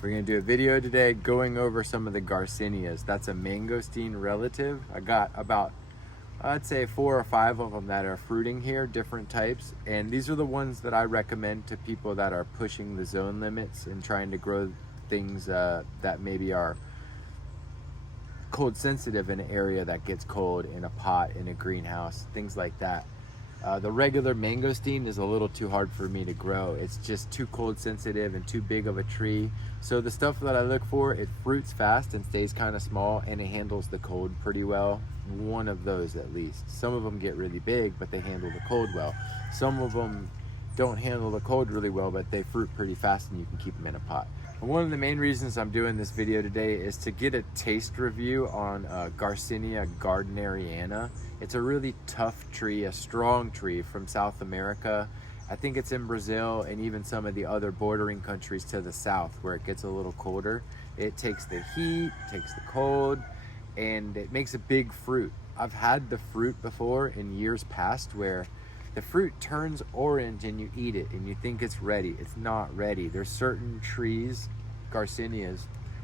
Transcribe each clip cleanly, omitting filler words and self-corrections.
We're gonna do a video today going over some of the Garcinias. That's a mangosteen relative. I got about, I'd say 4 or 5 of them that are fruiting here, different types. And these are the ones that I recommend to people that are pushing the zone limits and trying to grow things that maybe are cold sensitive in an area that gets cold, in a pot, in a greenhouse, things like that. The regular mangosteen is a little too hard for me to grow. It's just too cold sensitive and too big of a tree. So the stuff that I look for, it fruits fast and stays kind of small, and it handles the cold pretty well. One of those at least. Some of them get really big, but they handle the cold well. Some of them don't handle the cold really well, but they fruit pretty fast and you can keep them in a pot. And one of the main reasons I'm doing this video today is to get a taste review on Garcinia gardneriana. It's a really tough tree, a strong tree from South America. I think it's in Brazil and even some of the other bordering countries to the south where it gets a little colder. It takes the heat, takes the cold, and it makes a big fruit. I've had the fruit before in years past where the fruit turns orange and you eat it and you think it's ready. It's not ready. There's certain trees, Garcinias,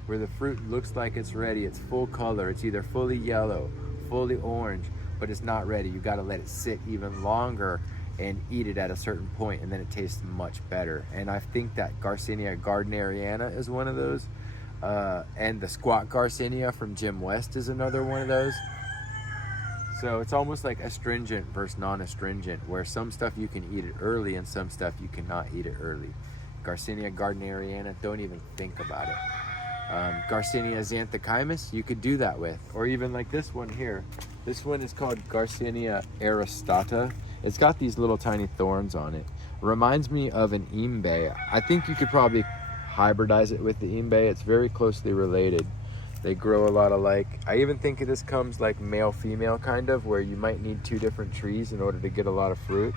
where the fruit looks like it's ready. It's full color. It's either fully yellow, fully orange, but it's not ready. You got to let it sit even longer and eat it at a certain point, and then it tastes much better. And I think that Garcinia gardneriana is one of those. And the squat Garcinia from Jim West is another one of those. So it's almost like astringent versus non-astringent, where some stuff you can eat it early and some stuff you cannot eat it early. Garcinia gardneriana, don't even think about it. Garcinia xanthochymus, you could do that with. Or even like this one here. This one is called Garcinia aristata. It's got these little tiny thorns on it. Reminds me of an imbe. I think you could probably hybridize it with the imbe. It's very closely related. They grow a lot alike. I even think this comes like male-female kind of, where you might need 2 different trees in order to get a lot of fruit.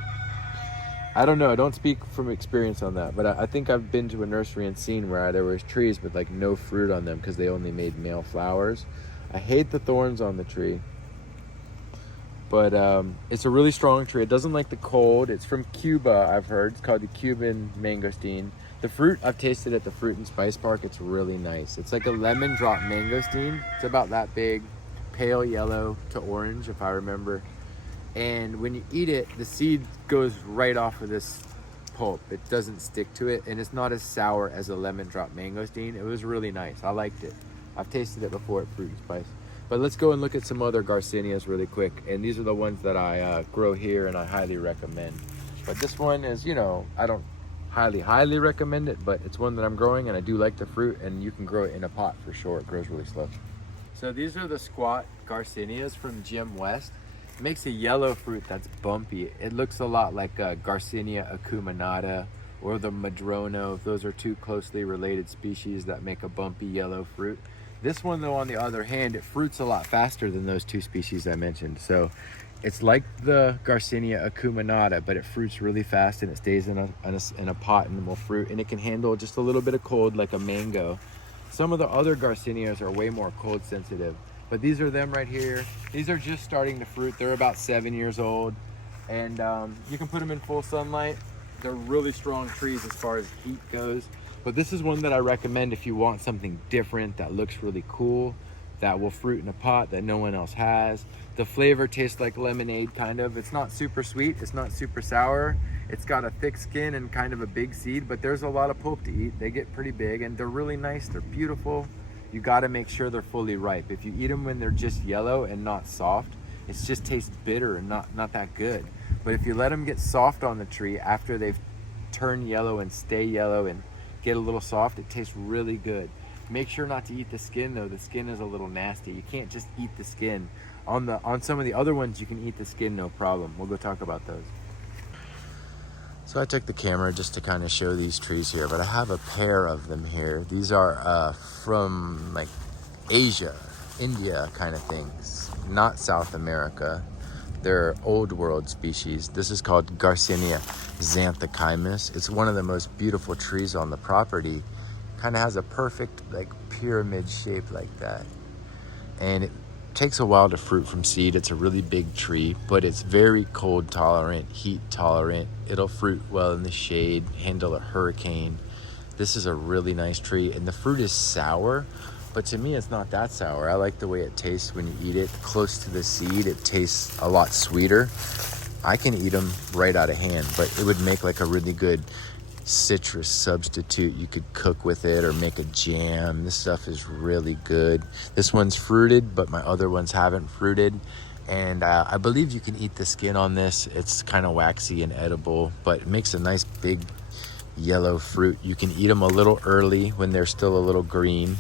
I don't know, I don't speak from experience on that, but I think I've been to a nursery and seen where there was trees with like no fruit on them because they only made male flowers. I hate the thorns on the tree, but it's a really strong tree. It doesn't like the cold. It's from Cuba, I've heard. It's called the Cuban mangosteen. The fruit, I've tasted at the Fruit and Spice Park. It's really nice. It's like a lemon drop mangosteen. It's about that big, pale yellow to orange, if I remember. And when you eat it, the seed goes right off of this pulp. It doesn't stick to it, and it's not as sour as a lemon drop mangosteen. It was really nice. I liked it. I've tasted it before at Fruit and Spice. But let's go and look at some other Garcinias really quick. And these are the ones that I grow here and I highly recommend. But this one is, you know, I don't highly recommend it, but it's one that I'm growing and I do like the fruit, and you can grow it in a pot for sure. It grows really slow. So these are the squat Garcinias from Jim West. It makes a yellow fruit that's bumpy. It looks a lot like Garcinia acuminata or the madrono. Those are 2 closely related species that make a bumpy yellow fruit. This one though, on the other hand, it fruits a lot faster than those 2 species I mentioned. So it's like the Garcinia acuminata, but it fruits really fast and it stays in a pot and will fruit, and it can handle just a little bit of cold like a mango. Some of the other Garcinias are way more cold sensitive, but these are them right here. These are just starting to fruit. They're about 7 years old, and you can put them in full sunlight. They're really strong trees as far as heat goes, but this is one that I recommend if you want something different that looks really cool, that will fruit in a pot that no one else has. The flavor tastes like lemonade, kind of. It's not super sweet, it's not super sour. It's got a thick skin and kind of a big seed, but there's a lot of pulp to eat. They get pretty big and they're really nice, they're beautiful. You gotta make sure they're fully ripe. If you eat them when they're just yellow and not soft, it just tastes bitter and not that good. But if you let them get soft on the tree after they've turned yellow and stay yellow and get a little soft, it tastes really good. Make sure not to eat the skin though. The skin is a little nasty. You can't just eat the skin. On some of the other ones, you can eat the skin, no problem. We'll go talk about those. So I took the camera just to kind of show these trees here, but I have a pair of them here. These are from like Asia, India kind of things, not South America. They're old world species. This is called Garcinia xanthochymus. It's one of the most beautiful trees on the property. Kind of has a perfect like pyramid shape like that, and it takes a while to fruit from seed. It's a really big tree, but it's very cold tolerant, heat tolerant. It'll fruit well in the shade, handle a hurricane. This is a really nice tree, and the fruit is sour, but to me it's not that sour. I like the way it tastes when you eat it. Close to the seed, it tastes a lot sweeter. I can eat them right out of hand, but it would make like a really good citrus substitute. You could cook with it or make a jam. This stuff is really good. This one's fruited, but my other ones haven't fruited. And I believe you can eat the skin on this. It's kind of waxy and edible, but it makes a nice big yellow fruit. You can eat them a little early when they're still a little green,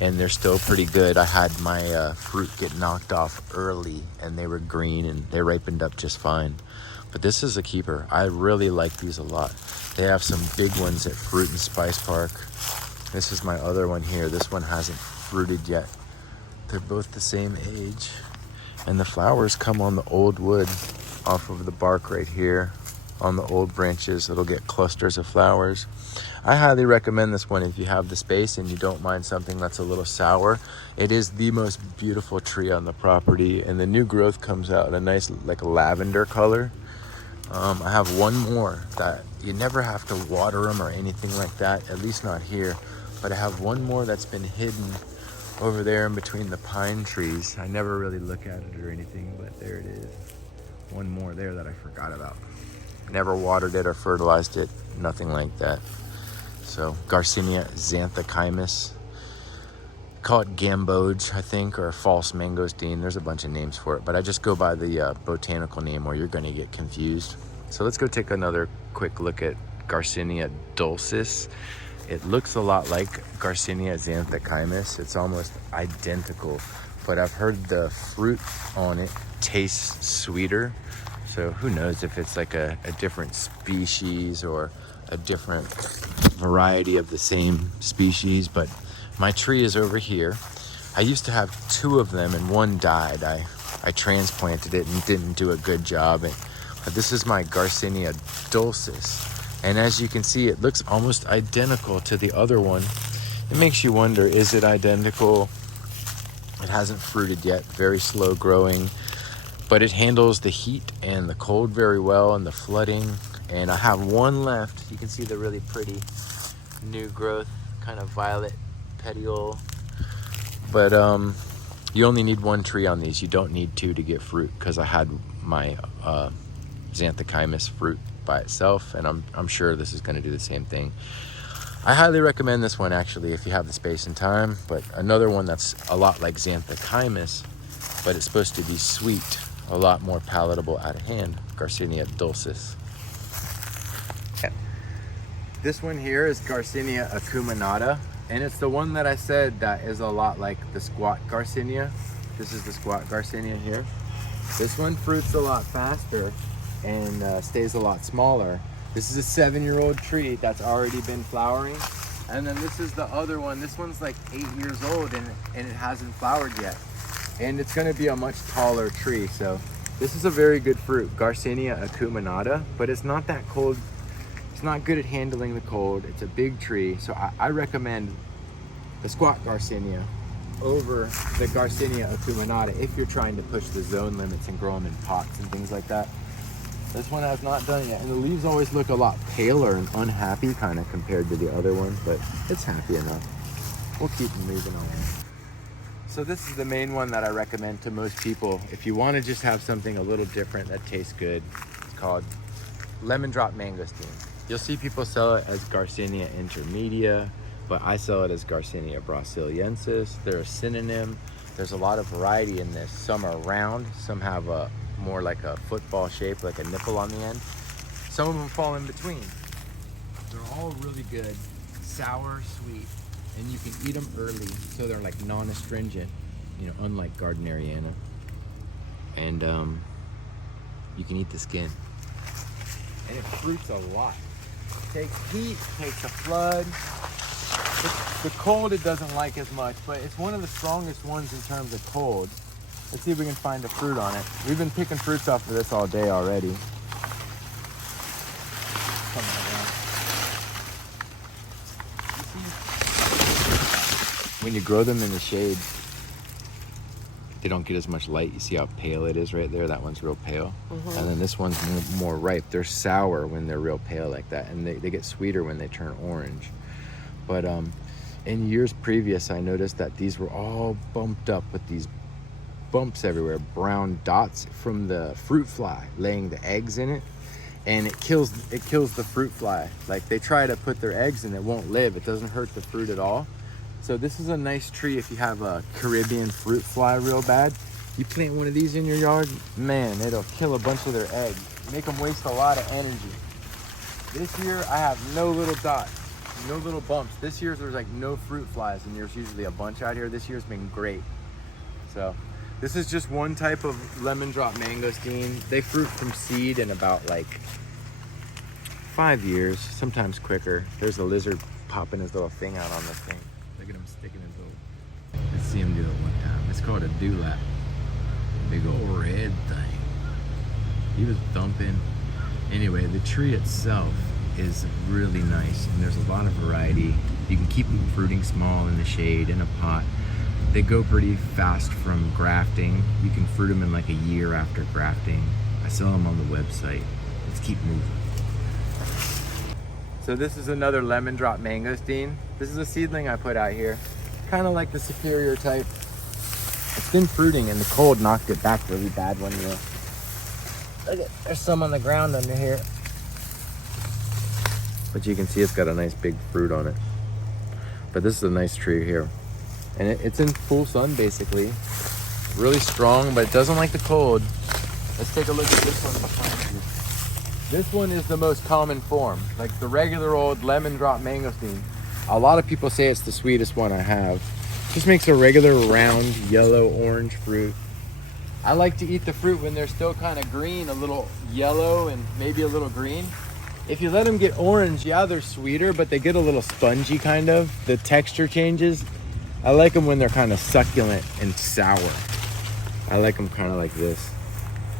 and they're still pretty good. I had my fruit get knocked off early, and they were green, and they ripened up just fine. But this is a keeper. I really like these a lot. They have some big ones at Fruit and Spice Park. This is my other one here. This one hasn't fruited yet. They're both the same age. And the flowers come on the old wood off of the bark right here. On the old branches, it'll get clusters of flowers. I highly recommend this one if you have the space and you don't mind something that's a little sour. It is the most beautiful tree on the property, and the new growth comes out in a nice like lavender color. I have one more that you never have to water them or anything like that, at least not here. But I have one more that's been hidden over there in between the pine trees. I never really look at it or anything, but there it is. One more there that I forgot about. Never watered it or fertilized it, nothing like that. So Garcinia xanthochymus. Call it gamboge, I think, or false mangosteen. There's a bunch of names for it, but I just go by the botanical name or you're gonna get confused. So let's go take another quick look at Garcinia dulcis. It looks a lot like Garcinia xanthochymus. It's almost identical, but I've heard the fruit on it tastes sweeter. So who knows if it's like a different species or a different variety of the same species, but my tree is over here. I used to have two of them and one died. I transplanted it and didn't do a good job. But this is my Garcinia dulcis. And as you can see, it looks almost identical to the other one. It makes you wonder, is it identical? It hasn't fruited yet, very slow growing. But it handles the heat and the cold very well and the flooding. And I have one left. You can see the really pretty new growth, kind of violet petiole. But you only need one tree on these. You don't need two to get fruit, because I had my xanthochymus fruit by itself, and I'm sure this is going to do the same thing. I highly recommend this one actually if you have the space and time. But another one that's a lot like xanthochymus, but it's supposed to be sweet, a lot more palatable out of hand, Garcinia dulcis. This one here is Garcinia acuminata, and it's the one that I said that is a lot like the squat Garcinia. This is the squat Garcinia here. This one fruits a lot faster and stays a lot smaller. This is a 7-year-old tree that's already been flowering. And then this is the other one. This one's like 8 years old and it hasn't flowered yet. And it's gonna be a much taller tree. So this is a very good fruit, Garcinia acuminata, but it's not that cold. It's not good at handling the cold. It's a big tree. So I recommend the squat Garcinia over the Garcinia acuminata if you're trying to push the zone limits and grow them in pots and things like that. This one has not done it yet, and the leaves always look a lot paler and unhappy kind of compared to the other one, but it's happy enough. We'll keep moving on. So this is the main one that I recommend to most people if you want to just have something a little different that tastes good. It's called lemon drop mangosteen. You'll see people sell it as Garcinia intermedia, but I sell it as Garcinia brasiliensis. They're a synonym. There's a lot of variety in this. Some are round, some have a more like a football shape, like a nipple on the end. Some of them fall in between. They're all really good, sour, sweet, and you can eat them early, so they're like non-astringent, you know, unlike gardneriana. And you can eat the skin. And it fruits a lot. It takes heat, takes a flood. The cold it doesn't like as much, but it's one of the strongest ones in terms of cold. Let's see if we can find a fruit on it. We've been picking fruits off of this all day already. When you grow them in the shade, they don't get as much light. You see how pale it is right there? That one's real pale. Mm-hmm. And then this one's more ripe. They're sour when they're real pale like that, and they get sweeter when they turn orange. But in years previous, I noticed that these were all bumped up with these bumps everywhere, brown dots from the fruit fly laying the eggs in it, and it kills the fruit fly. Like, they try to put their eggs in, it won't live. It doesn't hurt the fruit at all. So this is a nice tree if you have a Caribbean fruit fly real bad. You plant one of these in your yard, man, it'll kill a bunch of their eggs, make them waste a lot of energy. This year I have no little dots, no little bumps. This year there's like no fruit flies, and there's usually a bunch out here. This year's been great. So this is just one type of lemon drop mangosteen. They fruit from seed in about like 5 years, sometimes quicker. There's a lizard popping his little thing out on this thing. Look at him sticking his little... Let's see him do it one time. It's called a dewlap. Big old red thing. He was thumping. Anyway, the tree itself is really nice, and there's a lot of variety. You can keep them fruiting small in the shade in a pot. They go pretty fast from grafting. You can fruit them in like a year after grafting. I sell them on the website. Let's keep moving. So this is another lemon drop mangosteen. This is a seedling I put out here. Kind of like the superior type. It's been fruiting, and the cold knocked it back really bad one year. Look at, there's some on the ground under here. But you can see it's got a nice big fruit on it. But this is a nice tree here. And it's in full sun basically. Really strong, but it doesn't like the cold. Let's take a look at this one behind you. This one is the most common form. Like the regular old lemon drop mangosteen. A lot of people say it's the sweetest one I have. Just makes a regular round yellow orange fruit. I like to eat the fruit when they're still kind of green, a little yellow and maybe a little green. If you let them get orange, yeah, they're sweeter, but they get a little spongy kind of. The texture changes. I like them when they're kind of succulent and sour. I like them kind of like this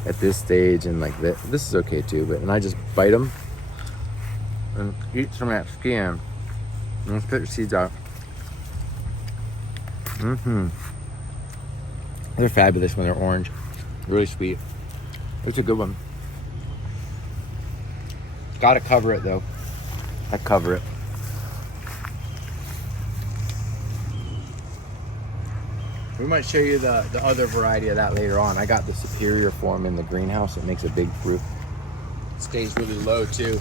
at this stage, and like this. This is okay too, but and I just bite them and eat some of that skin. And let's put your seeds out. They're fabulous when they're orange. Really sweet. It's a good one. Gotta cover it though. I cover it. We might show you the other variety of that later on. I got the superior form in the greenhouse. It makes a big fruit. It stays really low too.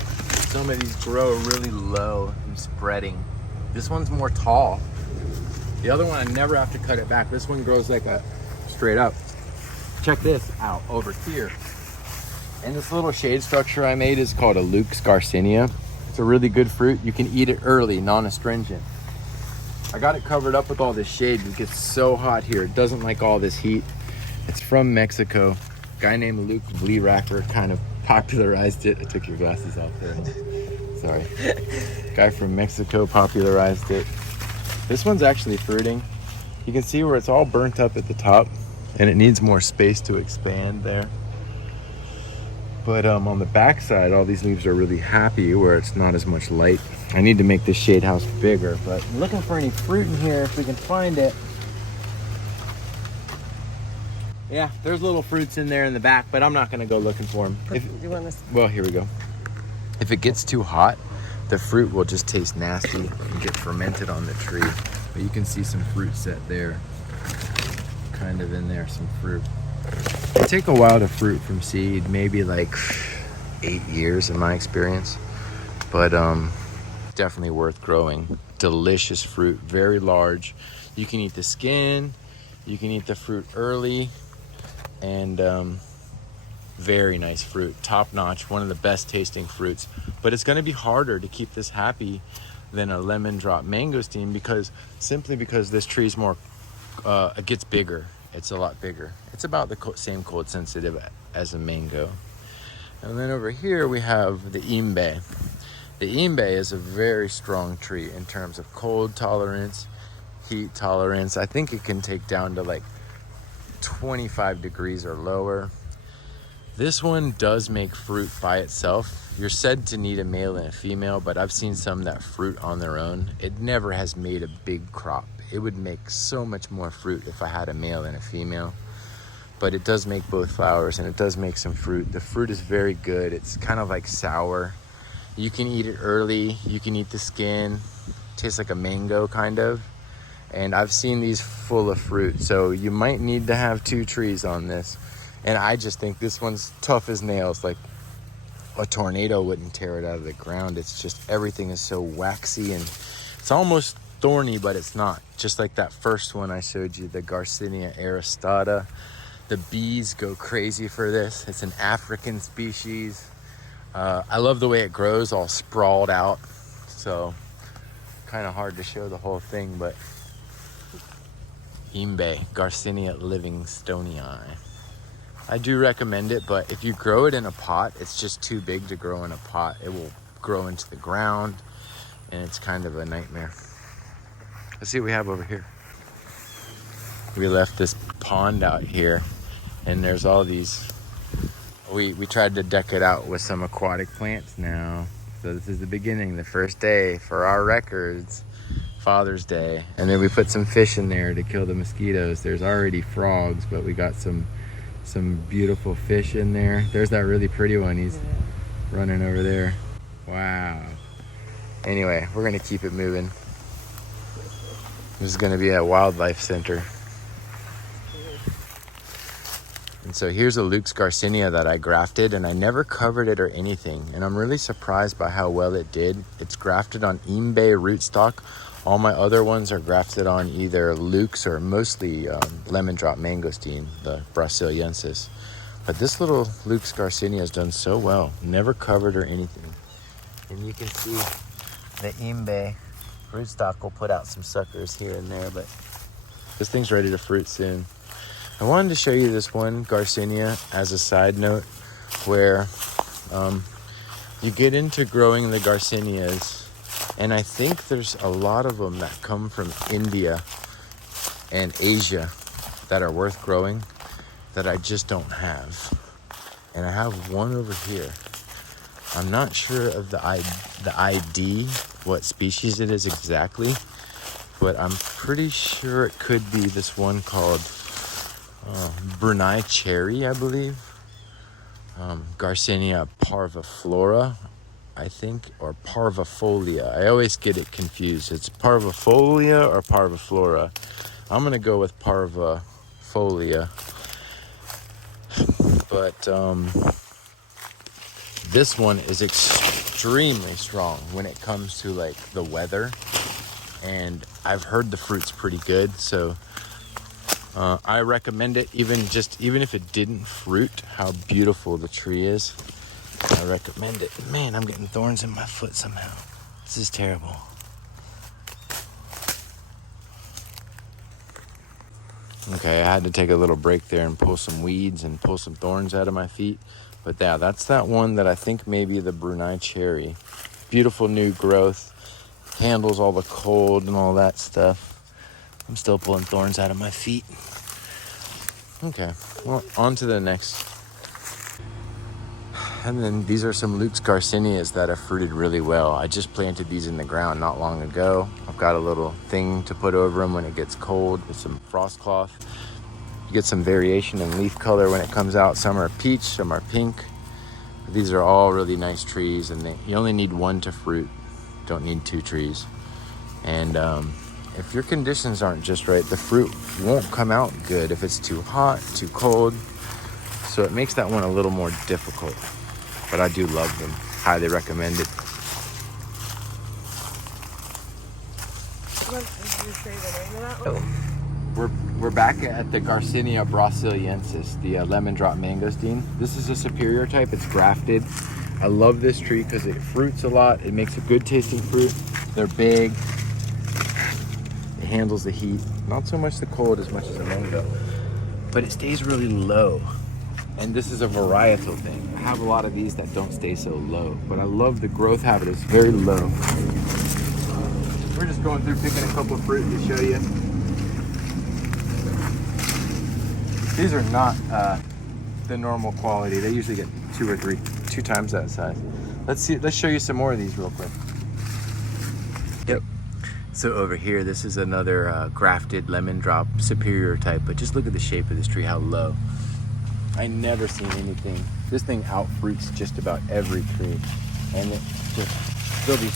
Some of these grow really low and spreading. This one's more tall. The other one, I never have to cut it back. This one grows like a straight up. Check this out over here. And this little shade structure I made is called a Luke's Garcinia. It's a really good fruit. You can eat it early, non-astringent. I got it covered up with all this shade. It gets so hot here. It doesn't like all this heat. It's from Mexico. A guy named Luke Bleeracker kind of popularized it. I took your glasses off there. Sorry. Guy from Mexico popularized it. This one's actually fruiting. You can see where it's all burnt up at the top, and it needs more space to expand there. But on the back side, all these leaves are really happy where it's not as much light. I need to make this shade house bigger, but I'm looking for any fruit in here if we can find it. Yeah, there's little fruits in there in the back, but I'm not gonna go looking for them. You want this? Well, here we go. If it gets too hot, the fruit will just taste nasty and get fermented on the tree. But you can see some fruit set there, kind of in there, some fruit. It take a while to fruit from seed, maybe like 8 years in my experience, but definitely worth growing. Delicious fruit, very large. You can eat the skin, you can eat the fruit early, and very nice fruit, top notch, one of the best tasting fruits. But it's gonna be harder to keep this happy than a lemon drop mangosteen simply because this tree's more, it gets bigger. It's a lot bigger. It's about the same cold sensitive as a mango. And then over here we have the imbe. The imbe is a very strong tree in terms of cold tolerance, heat tolerance. I think it can take down to like 25 degrees or lower. This one does make fruit by itself. You're said to need a male and a female, but I've seen some that fruit on their own. It never has made a big crop. It would make so much more fruit if I had a male and a female. But it does make both flowers, and it does make some fruit. The fruit is very good. It's kind of like sour. You can eat it early. You can eat the skin. tastes like a mango kind of. And I've seen these full of fruit, so you might need to have 2 trees on this. And I just think this one's tough as nails. Like a tornado wouldn't tear it out of the ground. It's just everything is so waxy and it's almost thorny, but it's not. Just like that first one I showed you, the Garcinia aristata. The bees go crazy for this. It's an African species. I love the way it grows all sprawled out. So kind of hard to show the whole thing, but Imbe, Garcinia livingstonii. I do recommend it, but if you grow it in a pot, it's just too big to grow in a pot. It will grow into the ground, and it's kind of a nightmare. Let's see what we have over here. We left this pond out here, and there's all these. We tried to deck it out with some aquatic plants now. So this is the beginning, the first day for our records. Father's Day, and then we put some fish in there to kill the mosquitoes. There's already frogs, but we got some beautiful fish in there. There's that really pretty one. He's running over there. Wow. Anyway, we're gonna keep it moving. This is gonna be a wildlife center. And so here's a Luke's Garcinia that I grafted, and I never covered it or anything, and I'm really surprised by how well it did. It's grafted on Imbe rootstock. All my other ones are grafted on either Luke's or mostly lemon drop mangosteen, the Brasiliensis. But this little Luke's Garcinia has done so well, never covered or anything. And you can see the Imbe rootstock will put out some suckers here and there, but this thing's ready to fruit soon. I wanted to show you this one Garcinia as a side note, where you get into growing the Garcinias, and I think there's a lot of them that come from India and Asia that are worth growing that I just don't have. And I have one over here. I'm not sure of the ID, what species it is exactly, but I'm pretty sure it could be this one called Brunei cherry, I believe. Garcinia parviflora, I think, or parvifolia. I always get it confused. It's parvifolia or parviflora. I'm gonna go with parvifolia. But this one is extremely strong when it comes to like the weather, and I've heard the fruit's pretty good, so I recommend it. Even if it didn't fruit, how beautiful the tree is, I recommend it. Man, I'm getting thorns in my foot somehow. This is terrible. Okay, I had to take a little break there and pull some weeds and pull some thorns out of my feet. But yeah, that's that one that I think may be the Brunei cherry. Beautiful new growth. Handles all the cold and all that stuff. I'm still pulling thorns out of my feet. Okay, well, on to the next. And then these are some Luke's Garcinias that have fruited really well. I just planted these in the ground not long ago. I've got a little thing to put over them when it gets cold with some frost cloth. You get some variation in leaf color when it comes out. Some are peach, some are pink. These are all really nice trees, and you only need one to fruit. Don't need 2 trees. And if your conditions aren't just right, the fruit won't come out good if it's too hot, too cold. So it makes that one a little more difficult. But I do love them. Highly recommend it. Did you say the name of that one? We're back at the Garcinia brasiliensis, the lemon drop mangosteen. This is a superior type. It's grafted. I love this tree because it fruits a lot. It makes a good tasting fruit. They're big. It handles the heat. Not so much the cold as much as a mango. But it stays really low. And this is a varietal thing. I have a lot of these that don't stay so low. But I love the growth habit. It's very low. We're just going through picking a couple of fruit to show you. These are not the normal quality. They usually get 2 or 2 times that size. Let's show you some more of these real quick. Yep. So over here, this is another grafted lemon drop superior type, but just look at the shape of this tree, how low. I never seen anything. This thing out fruits just about every tree, and it just, there'll be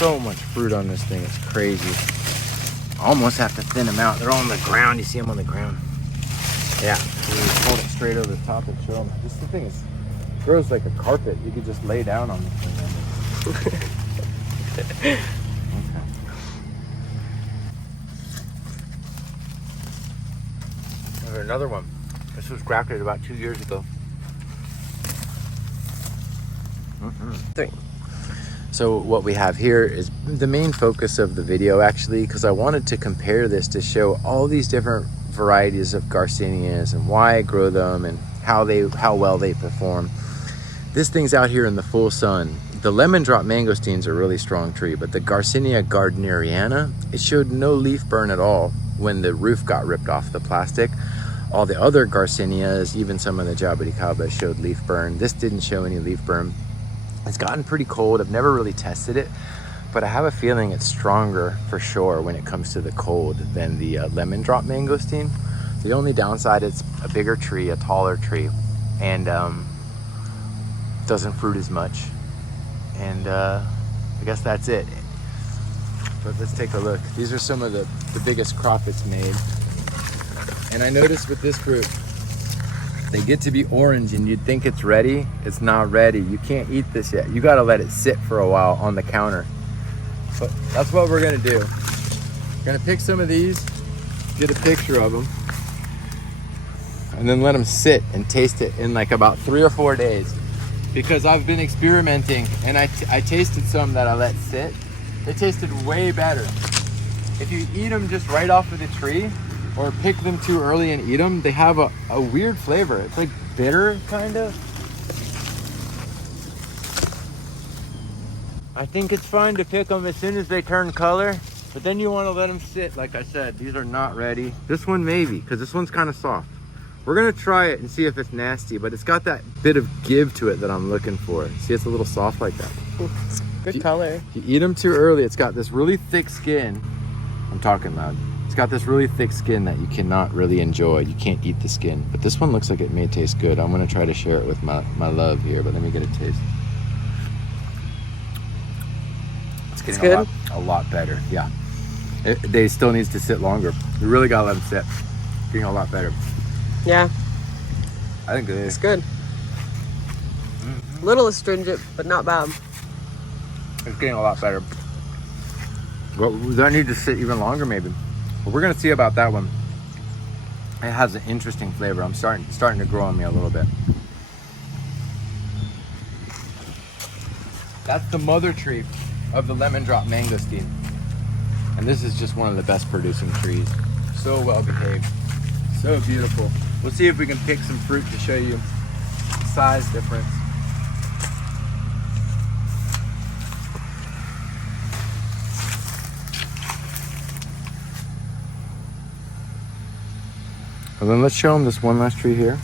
so much fruit on this thing. It's crazy. I almost have to thin them out. They're all on the ground. You see them on the ground? Yeah. So we hold it straight over the top and show them. This thing grows like a carpet. You could just lay down on this thing. Okay. There's another one. This was grafted about 2 years ago. Three. So what we have here is the main focus of the video, actually, because I wanted to compare this to show all these different varieties of Garcinias and why I grow them and how well they perform. This thing's out here in the full sun. The lemon drop mangosteens are a really strong tree, but the Garcinia gardneriana, it showed no leaf burn at all when the roof got ripped off the plastic. All the other Garcinias, even some of the jabuticabas, showed leaf burn. This didn't show any leaf burn. It's gotten pretty cold. I've never really tested it, but I have a feeling it's stronger for sure when it comes to the cold than the lemon drop mangosteen. The only downside is a bigger tree, a taller tree, and doesn't fruit as much. And I guess that's it. But let's take a look. These are some of the biggest crop it's made. And I noticed with this fruit, they get to be orange and you'd think it's ready. It's not ready. You can't eat this yet. You gotta let it sit for a while on the counter. But that's what we're gonna do. We're gonna pick some of these, get a picture of them, and then let them sit and taste it in like about 3 or 4 days. Because I've been experimenting and I tasted some that I let sit. They tasted way better. If you eat them just right off of the tree or pick them too early and eat them, they have a weird flavor. It's like bitter, kind of. I think it's fine to pick them as soon as they turn color, but then you want to let them sit. Like I said, these are not ready. This one maybe, because this one's kind of soft. We're gonna try it and see if it's nasty, but it's got that bit of give to it that I'm looking for. See, it's a little soft like that. Good color. If you eat them too early, it's got this really thick skin. I'm talking loud. It's got this really thick skin that you cannot really enjoy. You can't eat the skin, but this one looks like it may taste good. I'm gonna try to share it with my love here, but let me get a taste. It's getting good? a lot better, yeah. They still needs to sit longer. You really gotta let them sit. Getting a lot better. Yeah. I think it is. It's good. A little astringent, but not bad. It's getting a lot better. Well, does that need to sit even longer maybe? But we're gonna see about that one. It has an interesting flavor. I'm starting to grow on me a little bit. That's the mother tree of the lemon drop mangosteen. And this is just one of the best producing trees. So well behaved. So beautiful. We'll see if we can pick some fruit to show you the size difference. And then let's show them this one last tree here.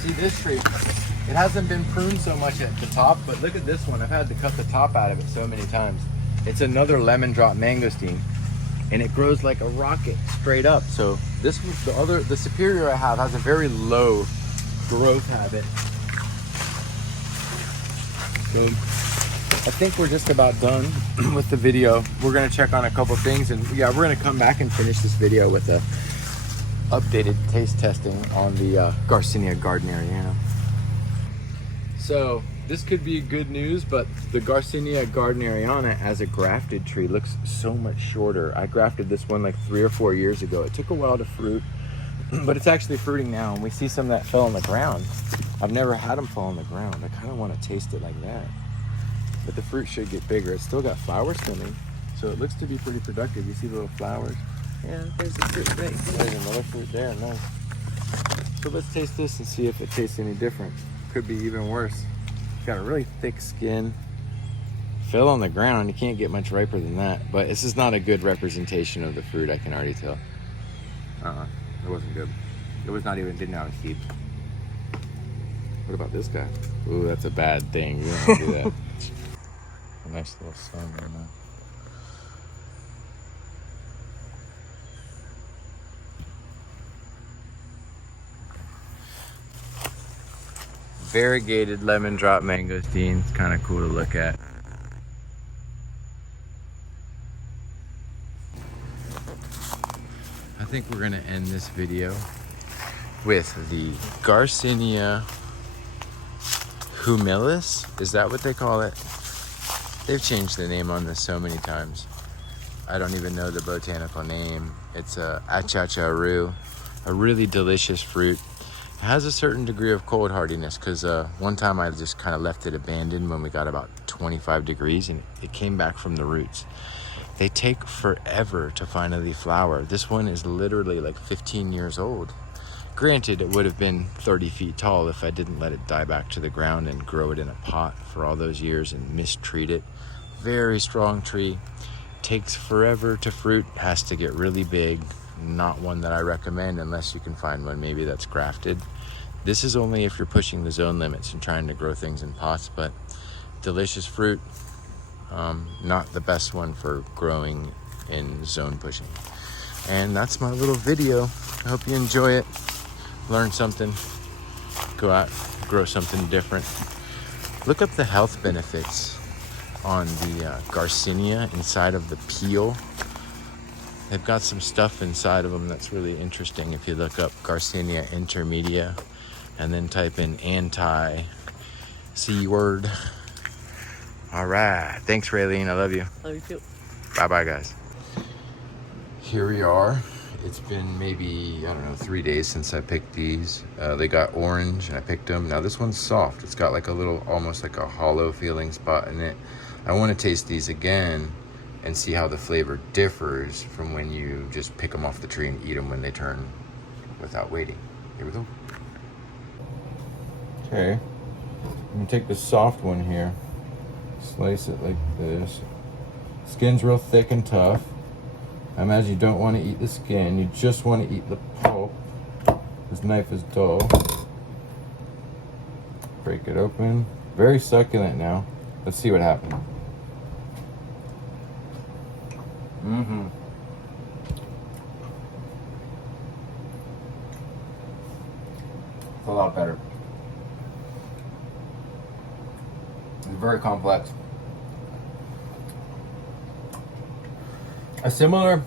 See this tree, it hasn't been pruned so much at the top, but look at this one. I've had to cut the top out of it so many times. It's another lemon drop mangosteen, and it grows like a rocket straight up. So this was the superior I have has a very low growth habit. So I think we're just about done with the video. We're gonna check on a couple things, and yeah, we're gonna come back and finish this video with a updated taste testing on the Garcinia gardneriana. So this could be good news, but the Garcinia gardneriana as a grafted tree looks so much shorter. I grafted this one like 3 or 4 years ago. It took a while to fruit, but it's actually fruiting now, and we see some that fell on the ground. I've never had them fall on the ground. I kind of want to taste it like that. But the fruit should get bigger. It's still got flowers coming, so it looks to be pretty productive. You see the little flowers? Yeah, there's a fruit right there. There's another fruit there, nice. So let's taste this and see if it tastes any different. Could be even worse. It's got a really thick skin. Fell on the ground. You can't get much riper than that. But this is not a good representation of the fruit, I can already tell. It wasn't good. It was not even, didn't have a seed. What about this guy? Ooh, that's a bad thing. You don't want to do that. A nice little sun right now. Variegated lemon drop mangosteen. It's kind of cool to look at. I think we're gonna end this video with the Garcinia humilis. Is that what they call it? They've changed the name on this so many times. I don't even know the botanical name. It's a achacharu, a really delicious fruit. It has a certain degree of cold hardiness because one time I just kind of left it abandoned when we got about 25 degrees and it came back from the roots. They take forever to finally flower. This one is literally like 15 years old. Granted, it would have been 30 feet tall if I didn't let it die back to the ground and grow it in a pot for all those years and mistreat it. Very strong tree. Takes forever to fruit, has to get really big. Not one that I recommend unless you can find one maybe that's grafted. This is only if you're pushing the zone limits and trying to grow things in pots, but delicious fruit. Not the best one for growing in zone pushing. And that's my little video. I hope you enjoy it. Learn something. Go out, grow something different. Look up the health benefits on the Garcinia inside of the peel. They've got some stuff inside of them that's really interesting. If you look up Garcinia intermedia and then type in anti-C word. All right. Thanks, Raylene. I love you. Love you too. Bye-bye, guys. Here we are. It's been maybe, I don't know, 3 days since I picked these. They got orange and I picked them. Now this one's soft. It's got like a little, almost like a hollow feeling spot in it. I want to taste these again and see how the flavor differs from when you just pick them off the tree and eat them when they turn without waiting. Here we go. Okay, I'm gonna take the soft one here, slice it like this. Skin's real thick and tough. I imagine you don't want to eat the skin, you just want to eat the pulp. This knife is dull. Break it open. Very succulent now. Let's see what happens. It's a lot better. It's very complex. A similar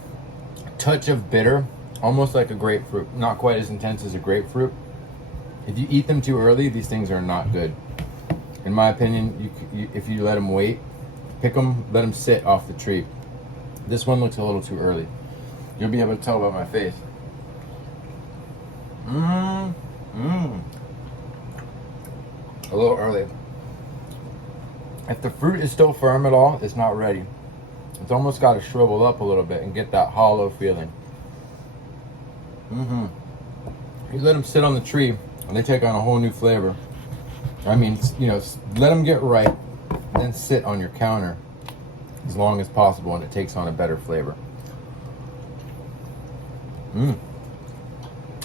touch of bitter, almost like a grapefruit. Not quite as intense as a grapefruit. If you eat them too early, these things are not good. In my opinion, if you let them wait, pick them, let them sit off the tree. This one looks a little too early. You'll be able to tell by my face. A little early. If the fruit is still firm at all, it's not ready. It's almost got to shrivel up a little bit and get that hollow feeling. You let them sit on the tree and they take on a whole new flavor. I mean, you know, let them get ripe, then sit on your counter as long as possible and it takes on a better flavor.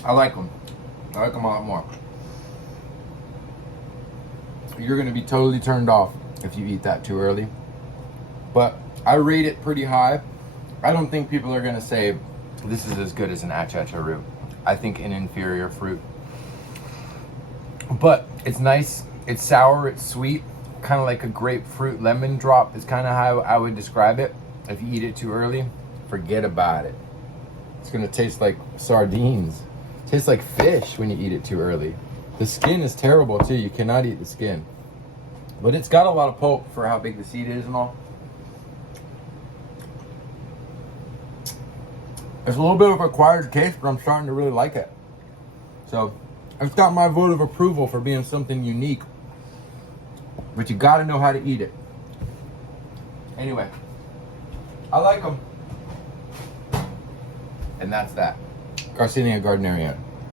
I like them. I like them a lot more. You're going to be totally turned off if you eat that too early. But I rate it pretty high. I don't think people are going to say this is as good as an achacharu. I think an inferior fruit. But it's nice, it's sour, it's sweet, kind of like a grapefruit lemon drop is kind of how I would describe it. If you eat it too early, forget about it. It's gonna taste like sardines. It tastes like fish when you eat it too early. The skin is terrible too, you cannot eat the skin. But it's got a lot of pulp for how big the seed is and all. It's a little bit of an acquired taste, but I'm starting to really like it. So, it's got my vote of approval for being something unique. But you gotta know how to eat it. Anyway, I like them. And that's that. Garcinia gardneriana.